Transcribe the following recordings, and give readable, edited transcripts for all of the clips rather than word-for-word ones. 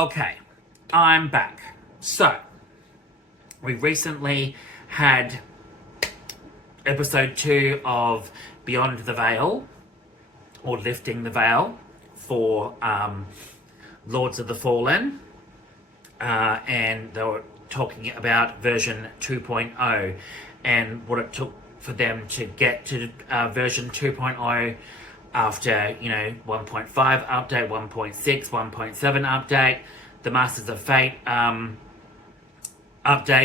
Okay, I'm back. So, we recently had episode 2 of Beyond the Veil, or Lifting the Veil, for Lords of the Fallen, and they were talking about version 2.0 and what it took for them to get to version 2.0 after, 1.5 update, 1.6, 1.7 update. The Masters of Fate update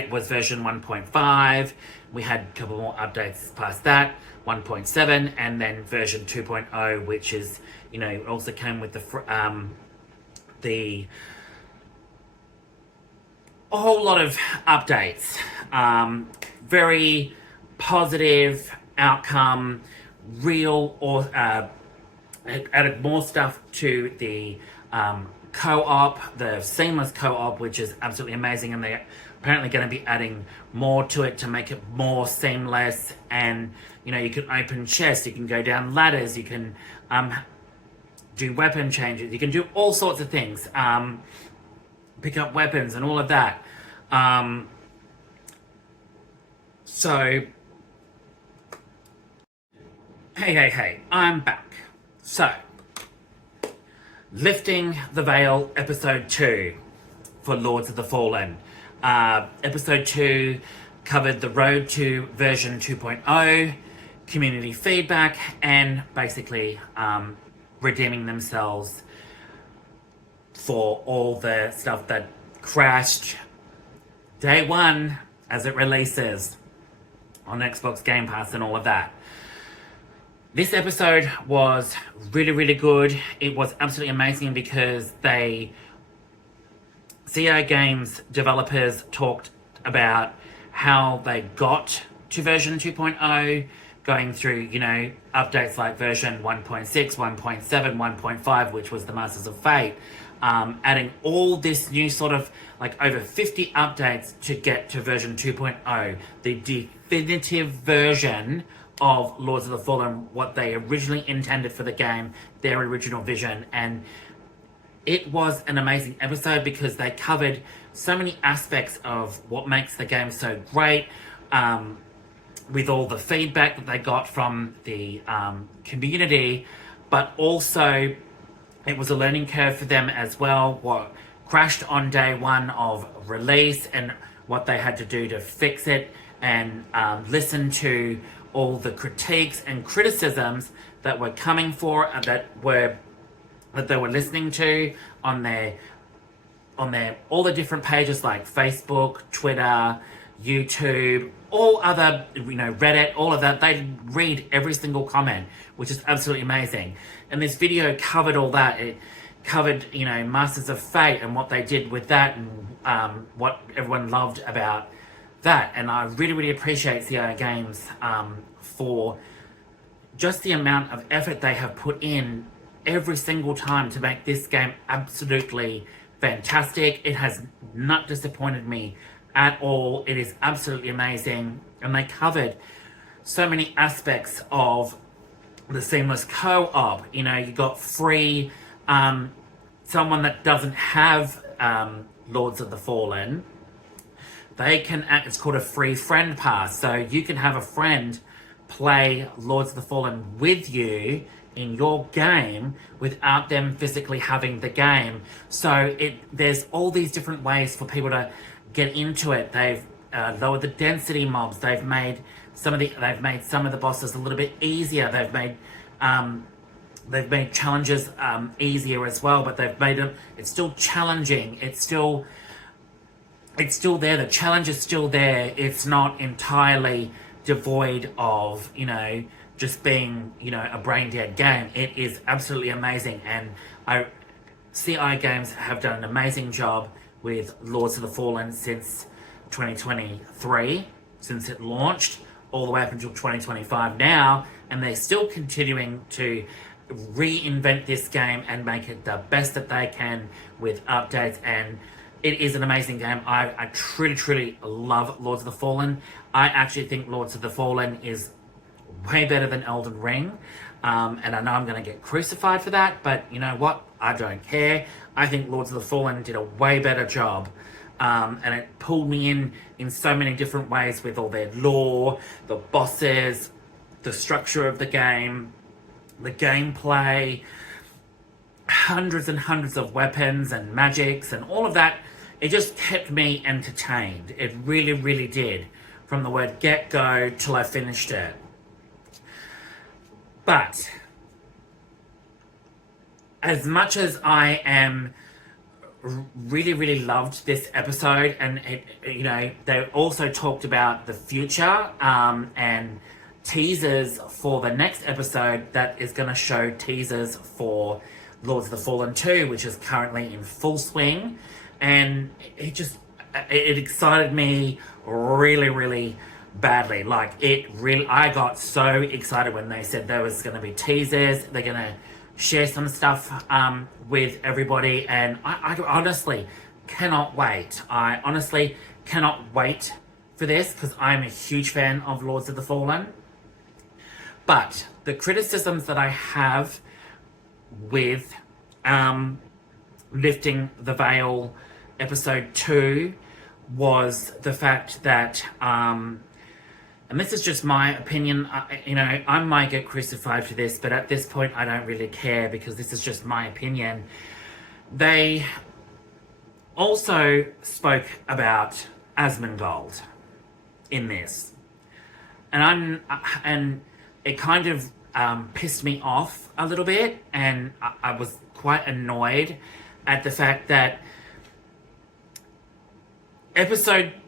was version 1.5. We had a couple more updates past that, 1.7, and then version 2.0, which is, also came with the a whole lot of updates. Very positive outcome, real, or added more stuff to the co-op, the seamless co-op, which is absolutely amazing, and they're apparently going to be adding more to it to make it more seamless. And you can open chests, you can go down ladders, you can do weapon changes, you can do all sorts of things, pick up weapons and all of that. So hey, I'm back. So, Lifting the Veil, episode 2 for Lords of the Fallen. Episode 2 covered the road to version 2.0, community feedback, and basically redeeming themselves for all the stuff that crashed day one as it releases on Xbox Game Pass and all of that. This episode was really, really good. It was absolutely amazing because CI Games developers talked about how they got to version 2.0, going through, updates like version 1.6, 1.7, 1.5, which was the Masters of Fate, adding all this new sort of, over 50 updates to get to version 2.0, the definitive version of Lords of the Fallen, what they originally intended for the game, their original vision. And it was an amazing episode because they covered so many aspects of what makes the game so great, with all the feedback that they got from the community, but also it was a learning curve for them as well, what crashed on day one of release and what they had to do to fix it, and listen to all the critiques and criticisms that were coming for, that they were listening to on their all the different pages like Facebook, Twitter, YouTube, all other, Reddit, all of that. They read every single comment, which is absolutely amazing. And this video covered all that. It covered, Masters of Fate and what they did with that, and what everyone loved about that. And I really, really appreciate CI Games for just the amount of effort they have put in every single time to make this game absolutely fantastic. It has not disappointed me at all. It is absolutely amazing. And they covered so many aspects of the seamless co-op. You got free, someone that doesn't have Lords of the Fallen, they can it's called a free friend pass. So you can have a friend play Lords of the Fallen with you in your game without them physically having the game. So there's all these different ways for people to get into it. They've lowered the density mobs. They've made some of the bosses a little bit easier. They've made challenges easier as well, but they've made them. It's still challenging. It's still there. The challenge is still there. It's not entirely devoid of, just being, a brain dead game. It is absolutely amazing. And CI Games have done an amazing job with Lords of the Fallen since 2023, since it launched, all the way up until 2025 now. And they're still continuing to reinvent this game and make it the best that they can with updates. And it is an amazing game. I truly, truly love Lords of the Fallen. I actually think Lords of the Fallen is way better than Elden Ring. And I know I'm going to get crucified for that, but you know what? I don't care. I think Lords of the Fallen did a way better job. And it pulled me in so many different ways with all their lore, the bosses, the structure of the game, the gameplay, hundreds and hundreds of weapons and magics and all of that. It just kept me entertained. It really, really did. From the word get-go till I finished it. But as much as I really, really loved this episode, and they also talked about the future and teasers for the next episode that is going to show teasers for Lords of the Fallen 2, which is currently in full swing, and it excited me really, really badly. Like, I got so excited when they said there was going to be teasers. They're going to share some stuff with everybody, and I honestly cannot wait. I honestly cannot wait for this because I'm a huge fan of Lords of the Fallen. But the criticisms that I have with Lifting the Veil episode 2 was the fact that, and this is just my opinion, I might get crucified for this, but at this point I don't really care because this is just my opinion. They also spoke about Asmongold in this, and it kind of pissed me off a little bit, and I was quite annoyed at the fact that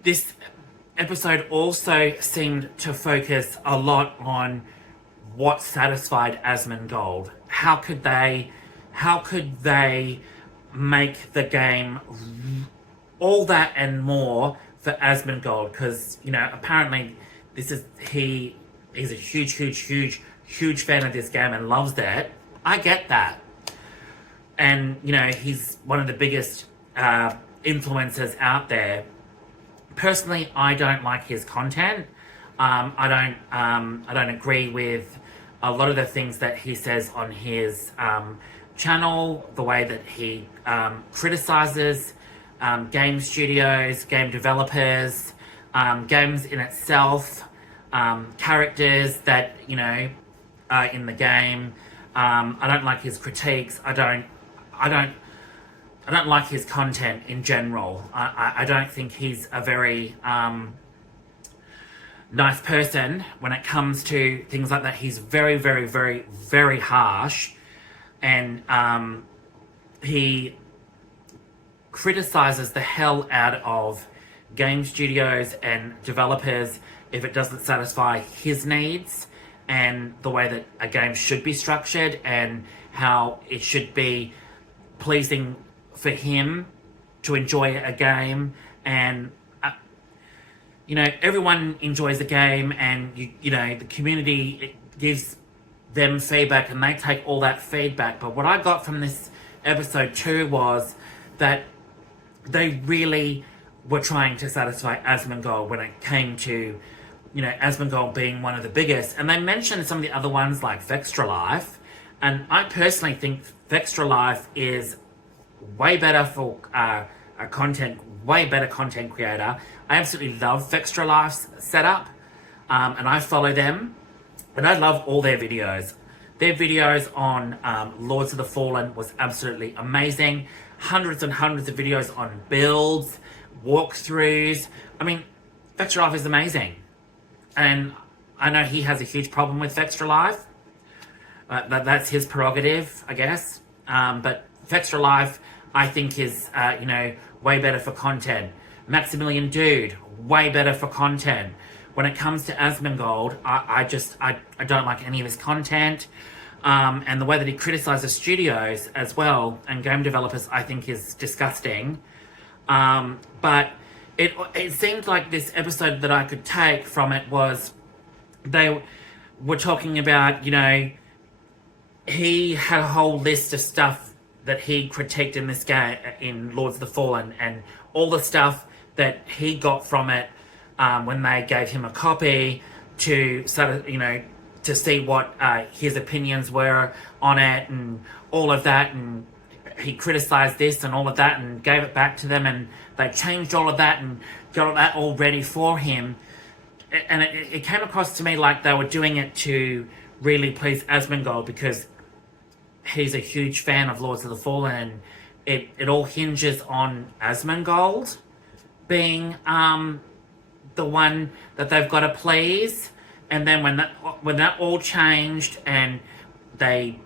this episode also seemed to focus a lot on what satisfied Asmongold. How could they make the game all that and more for Asmongold? Because apparently he is a huge fan of this game and loves that. I get that, and he's one of the biggest influencers out there. Personally, I don't like his content. I don't agree with a lot of the things that he says on his channel, the way that he criticizes game studios, game developers, games in itself, characters that are in the game. I don't like his critiques. I don't like his content in general. I don't think he's a very nice person when it comes to things like that. He's very, very, very, very harsh, and he criticizes the hell out of game studios and developers if it doesn't satisfy his needs and the way that a game should be structured and how it should be pleasing for him to enjoy a game. And everyone enjoys a game, and the community gives them feedback and they take all that feedback. But what I got from this episode 2 was that they really were trying to satisfy Asmongold when it came to Asmongold being one of the biggest. And they mentioned some of the other ones like Vextra Life, and I personally think Vextra Life is way better for way better content creator. I absolutely love Vextra Life's setup, and I follow them, and I love all their videos. Their videos on Lords of the Fallen was absolutely amazing. Hundreds and hundreds of videos on builds, walkthroughs. I mean, Vextra Life is amazing. And I know he has a huge problem with Vextra Life. That's his prerogative, I guess. But Vextra Life, I think, is way better for content. Maximilian Dude, way better for content. When it comes to Asmongold, I don't like any of his content. And the way that he criticizes studios as well and game developers, I think, is disgusting. But it seemed like this episode that I could take from it was they were talking about, he had a whole list of stuff that he critiqued in this game, in Lords of the Fallen, and all the stuff that he got from it when they gave him a copy to sort of, to see what his opinions were on it and all of that, and he criticized this and all of that and gave it back to them, and they changed all of that and got that all ready for him. And it came across to me like they were doing it to really please Asmongold, because he's a huge fan of Lords of the Fallen, and it all hinges on Asmongold being the one that they've got to please. And then when that all changed, and they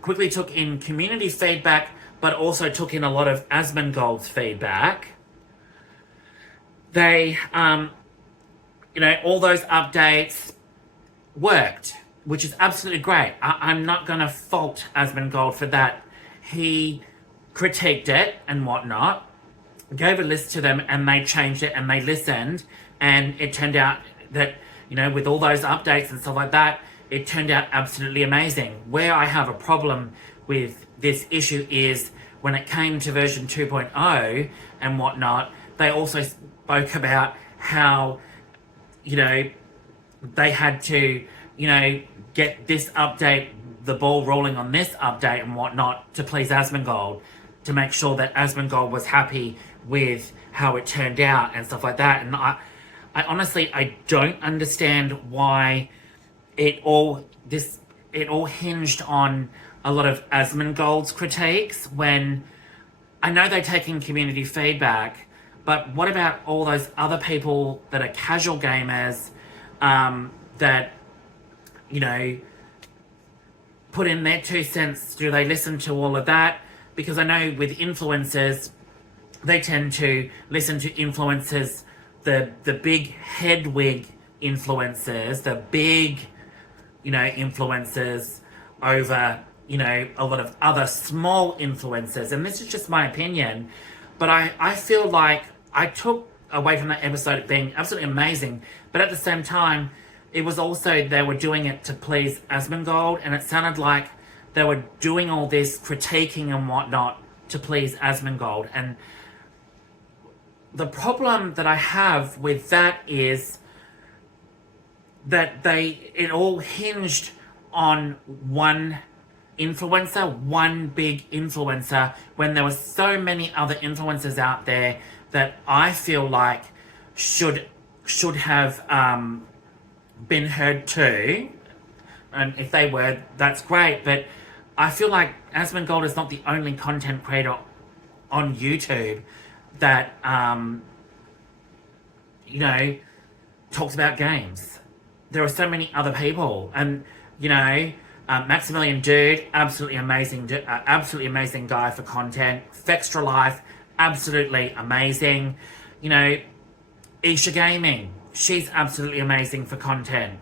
quickly took in community feedback, but also took in a lot of Asmongold's feedback, they all those updates worked, which is absolutely great. I'm not going to fault Asmongold for that. He critiqued it and whatnot, gave a list to them, and they changed it and they listened, and it turned out that, with all those updates and stuff like that, it turned out absolutely amazing. Where I have a problem with this issue is when it came to version 2.0 and whatnot, they also spoke about how, they had to, get this update, the ball rolling on this update and whatnot to please Asmongold, to make sure that Asmongold was happy with how it turned out and stuff like that. And I honestly, I don't understand why it all hinged on a lot of Asmongold's critiques, when I know they take in community feedback, but what about all those other people that are casual gamers that, put in their 2 cents? Do they listen to all of that? Because I know with influencers, they tend to listen to influencers, the big headwig influencers, the big, influencers over, a lot of other small influencers. And this is just my opinion, but I feel like I took away from that episode being absolutely amazing, but at the same time, it was also, they were doing it to please Asmongold, and it sounded like they were doing all this critiquing and whatnot to please Asmongold. And the problem that I have with that is that it all hinged on one influencer, one big influencer, when there were so many other influencers out there that I feel like should have been heard too. And if they were, that's great. But I feel like Asmongold is not the only content creator on YouTube that talks about games. There are so many other people, and Maximilian Dude, absolutely amazing guy for content. Fextra Life, absolutely amazing. Isha Gaming, she's absolutely amazing for content.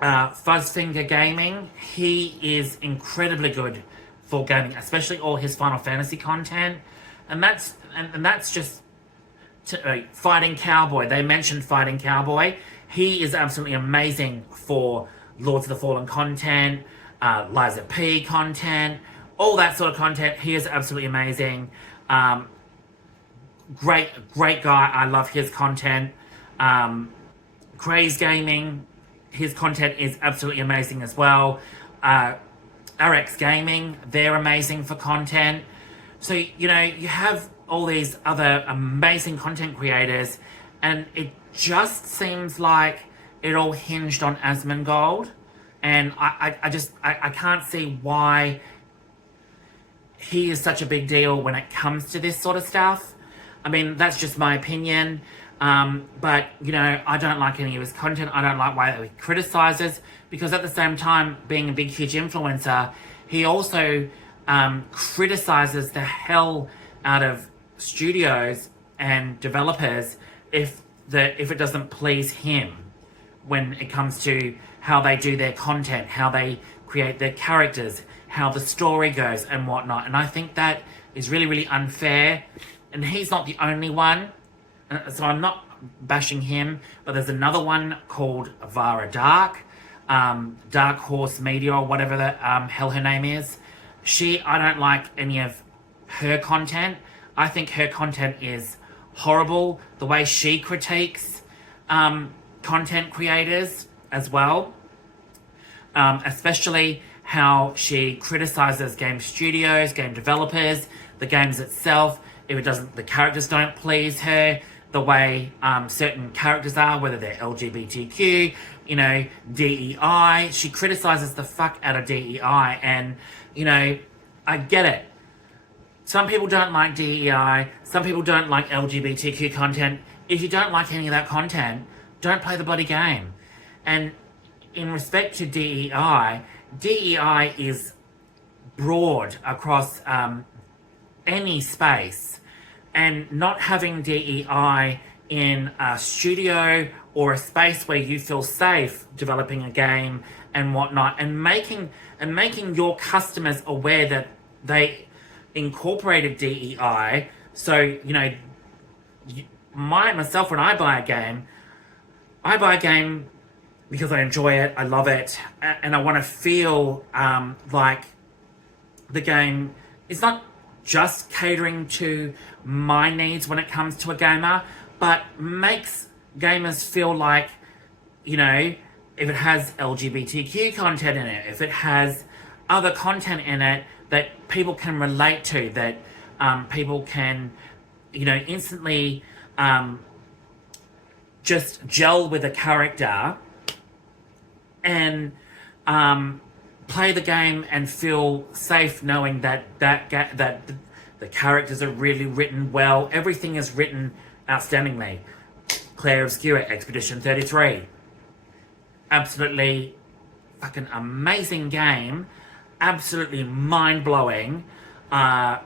Fuzzfinger Gaming, he is incredibly good for gaming, especially all his Final Fantasy content. And that's just Fighting Cowboy. They mentioned Fighting Cowboy. He is absolutely amazing for Lords of the Fallen content, Liza P content, all that sort of content. He is absolutely amazing. Great guy. I love his content. Craze Gaming, his content is absolutely amazing as well. RX Gaming, they're amazing for content. So, you have all these other amazing content creators, and it just seems like it all hinged on Asmongold. And I can't see why he is such a big deal when it comes to this sort of stuff. I mean, that's just my opinion. But, I don't like any of his content. I don't like why he criticizes, because at the same time, being a big, huge influencer, he also criticizes the hell out of studios and developers if it doesn't please him when it comes to how they do their content, how they create their characters, how the story goes and whatnot. And I think that is really, really unfair. And he's not the only one. So I'm not bashing him, but there's another one called Vara Dark, Dark Horse Media, or whatever the hell her name is. I don't like any of her content. I think her content is horrible. The way she critiques content creators as well. especially how she criticizes game studios, game developers, the games itself. If it doesn't, the characters don't please her the way certain characters are, whether they're LGBTQ, you know, DEI. She criticizes the fuck out of DEI, and, you know, I get it. Some people don't like DEI, some people don't like LGBTQ content. If you don't like any of that content, don't play the bloody game. And in respect to DEI, DEI is broad across any space, and not having DEI in a studio or a space where you feel safe developing a game and whatnot, and making your customers aware that they incorporated DEI. So, you know, myself, when I buy a game because I enjoy it, I love it, and I want to feel like the game is not just catering to my needs when it comes to a gamer, but makes gamers feel like, you know, if it has LGBTQ content in it, if it has other content in it that people can relate to, that people can, you know, instantly just gel with a character and play the game and feel safe knowing that the characters are really written well. Everything is written outstandingly. Claire Obscura, Expedition 33. Absolutely fucking amazing game. Absolutely mind-blowing. Has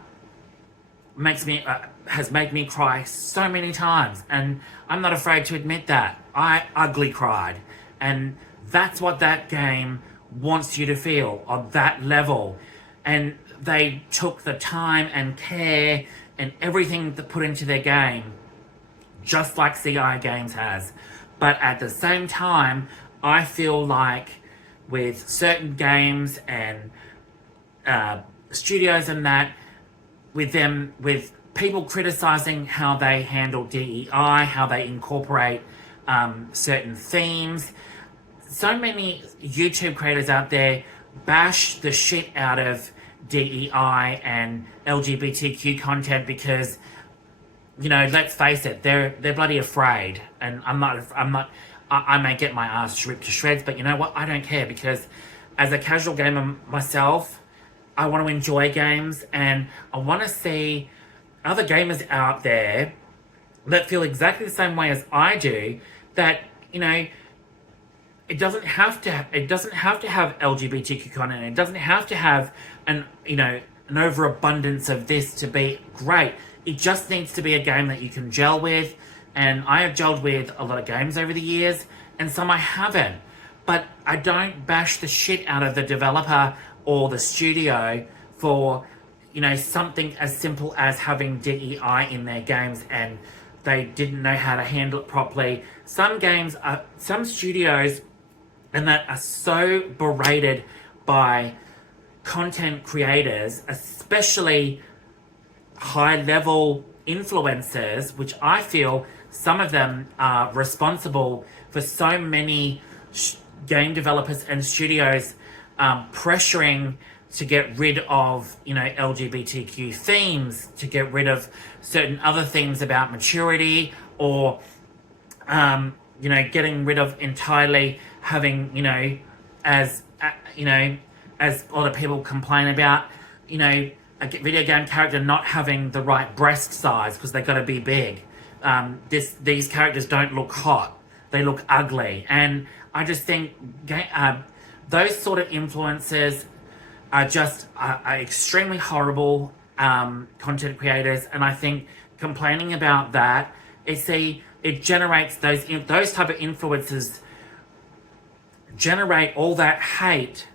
made me cry so many times, and I'm not afraid to admit that. I ugly cried, and that's what that game wants you to feel on that level. And they took the time and care and everything to put into their game, just like CI Games has. But at the same time, I feel like with certain games and studios and that, with people criticizing how they handle DEI, how they incorporate certain themes, so many YouTube creators out there bash the shit out of DEI and LGBTQ content because, you know, let's face it, they're bloody afraid. And I may get my ass ripped to shreds, but you know what? I don't care, because as a casual gamer myself, I want to enjoy games, and I want to see other gamers out there that feel exactly the same way as I do, that, you know, it doesn't have to have LGBTQ content. It doesn't have to have an overabundance of this to be great. It just needs to be a game that you can gel with. And I have gelled with a lot of games over the years, and some I haven't. But I don't bash the shit out of the developer or the studio for, you know, something as simple as having DEI in their games and they didn't know how to handle it properly. Some studios and that are so berated by content creators, especially high-level influencers, which I feel some of them are responsible for so many game developers and studios pressuring to get rid of, you know, LGBTQ themes, to get rid of certain other themes about maturity, or you know, getting rid of entirely having, you know, as a lot of people complain about, you know, a video game character not having the right breast size because they got to be big. These characters don't look hot; they look ugly, and I just think those sort of influences are just are extremely horrible content creators, and I think complaining about that, it generates those type of influences generate all that hate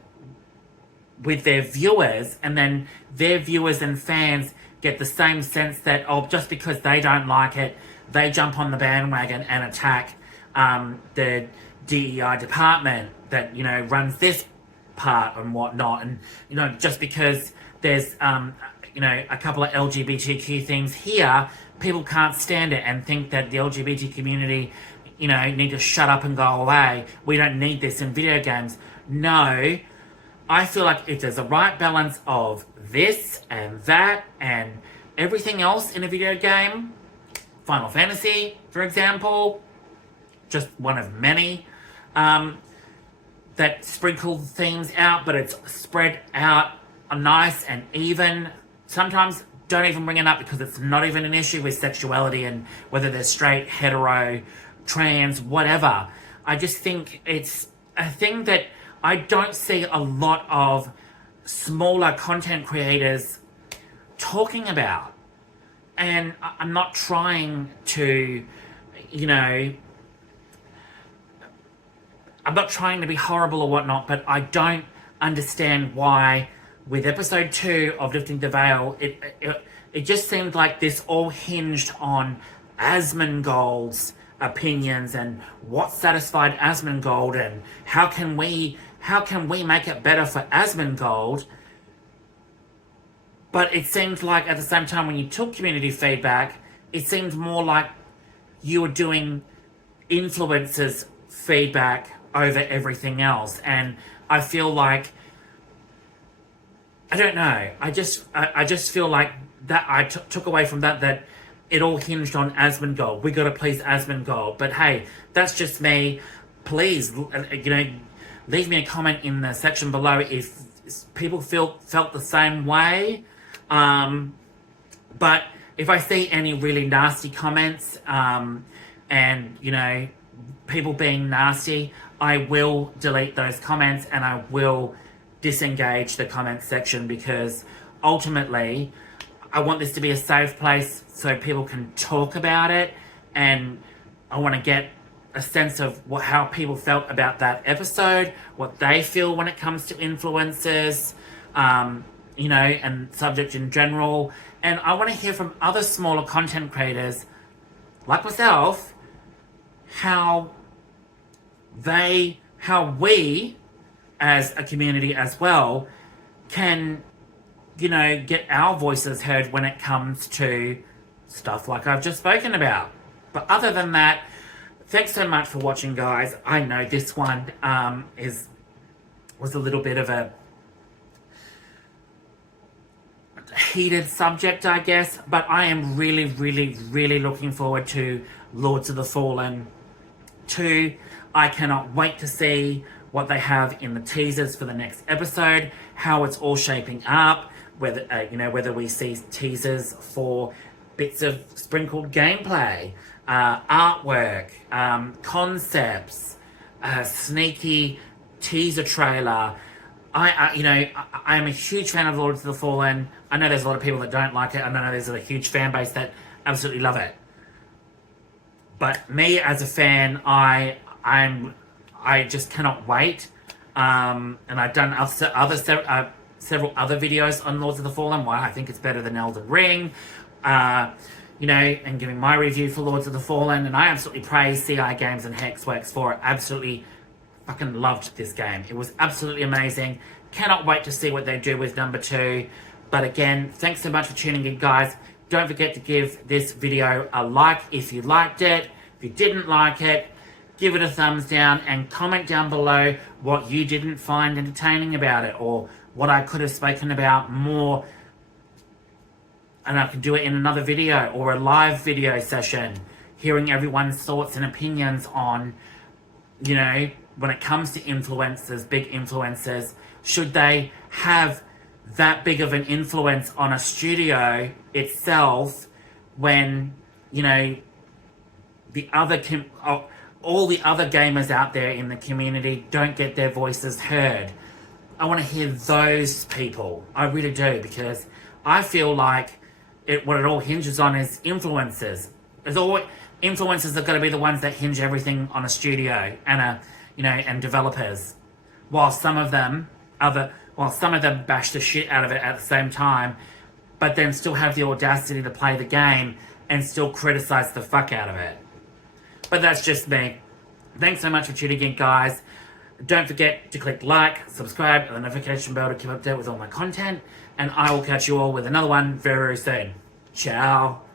with their viewers, and then their viewers and fans get the same sense that, oh, just because they don't like it, they jump on the bandwagon and attack the DEI department that, you know, runs this part and whatnot. And, you know, just because there's you know, a couple of LGBTQ things here, people can't stand it and think that the LGBT community, you know, need to shut up and go away. We don't need this in video games. No, I feel like if there's a right balance of this and that and everything else in a video game, Final Fantasy, for example, just one of many, that sprinkle themes out, but it's spread out nice and even. Sometimes don't even bring it up because it's not even an issue with sexuality and whether they're straight, hetero, trans, whatever. I just think it's a thing that I don't see a lot of smaller content creators talking about. And I'm not trying to, I'm not trying to be horrible or whatnot, but I don't understand why with episode 2 of Lifting the Veil, it just seemed like this all hinged on Asmongold's opinions and what satisfied Asmongold and how can we make it better for Asmongold. But it seemed like at the same time when you took community feedback, it seemed more like you were doing influencers' feedback over everything else. And I feel like, I don't know, I just feel like that I took away from that it all hinged on Asmongold. We gotta please Asmongold. But hey, that's just me. Please, leave me a comment in the section below if people felt the same way. But if I see any really nasty comments, and people being nasty, I will delete those comments and I will disengage the comment section, because ultimately I want this to be a safe place so people can talk about it, and I want to get a sense of how people felt about that episode, what they feel when it comes to influencers, and subject in general. And I want to hear from other smaller content creators like myself how we as a community as well can get our voices heard when it comes to stuff like I've just spoken about. But other than that, thanks so much for watching, guys. I know this one was a little bit of a heated subject, I guess, but I am really, really, really looking forward to Lords of the Fallen 2. I cannot wait to see what they have in the teasers for the next episode, how it's all shaping up, whether we see teasers for bits of sprinkled gameplay, artwork, concepts, sneaky teaser trailer. I am a huge fan of Lords of the Fallen. I know there's a lot of people that don't like it. I know there's a huge fan base that absolutely love it. But me as a fan, I just cannot wait. And I've done several other videos on Lords of the Fallen, why I think it's better than Elden Ring, and giving my review for Lords of the Fallen. And I absolutely praise CI Games and Hexworks for it. Absolutely fucking loved this game. It was absolutely amazing. Cannot wait to see what they do with number 2. But again, thanks so much for tuning in, guys. Don't forget to give this video a like if you liked it. If you didn't like it, give it a thumbs down and comment down below what you didn't find entertaining about it, or what I could have spoken about more, and I can do it in another video or a live video session, hearing everyone's thoughts and opinions on, when it comes to influencers, big influencers, should they have that big of an influence on a studio itself when, all the other gamers out there in the community don't get their voices heard. I want to hear those people. I really do, because I feel like what it all hinges on is influencers. Influencers are going to be the ones that hinge everything on a studio and and developers, while some of them bash the shit out of it at the same time, but then still have the audacity to play the game and still criticize the fuck out of it. But that's just me. Thanks so much for tuning in, guys. Don't forget to click like, subscribe, and the notification bell to keep up to date with all my content. And I will catch you all with another one very, very soon. Ciao.